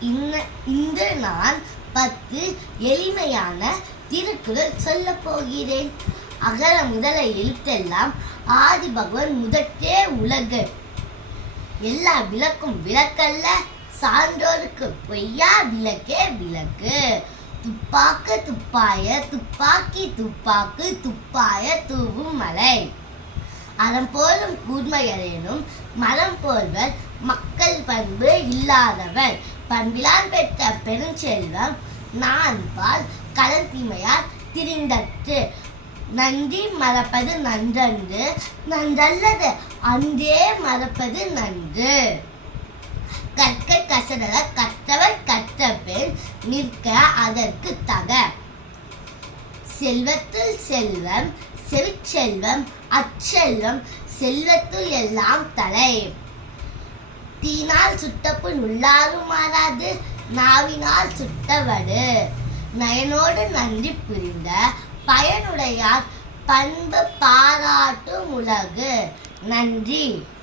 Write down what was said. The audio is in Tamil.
இன்று நான் 10 எளிமையான திருக்குறள் சொல்ல போகிறேன். அகர முதல எழுத்தெல்லாம் ஆதி பகவன் முதற்றே உலகு. எல்லா விளக்கும் விளக்கல்ல, சான்றோருக்கு பொய்யா விளக்கே விளக்கு. துப்பாக்கு துப்பாய துப்பாக்கி துப்பாக்கு துப்பாய தூவும் மலை. அறம் போலும் கூர்மையரேனும் மரம் போல்வர் மக்கள் பண்பு இல்லாதவர். பண்பிலான் பெற்ற பெருஞ்செல்வம் நான்பால் கடந்தீமையால் திரிந்தற்று. நன்றி மறப்பது நன்றன்று, நன்றல்லது அன்றே மறப்பது நன்று. கற்க கசடர கற்றவர் கற்ற பின் நிற்க அதற்கு தக. செல்வத்துள் செல்வம் செவிச்செல்வம் அச்செல்வம் செல்வத்துள் எல்லாம் தலை. தீனால் சுட்டப்புண் உள்ளாரும் மாறாது, நாவினால் சுட்டவடு. நயனோடு நன்றி புரிந்த பயனுடையார் பண்பு பாராட்டும் உலகு. நன்றி.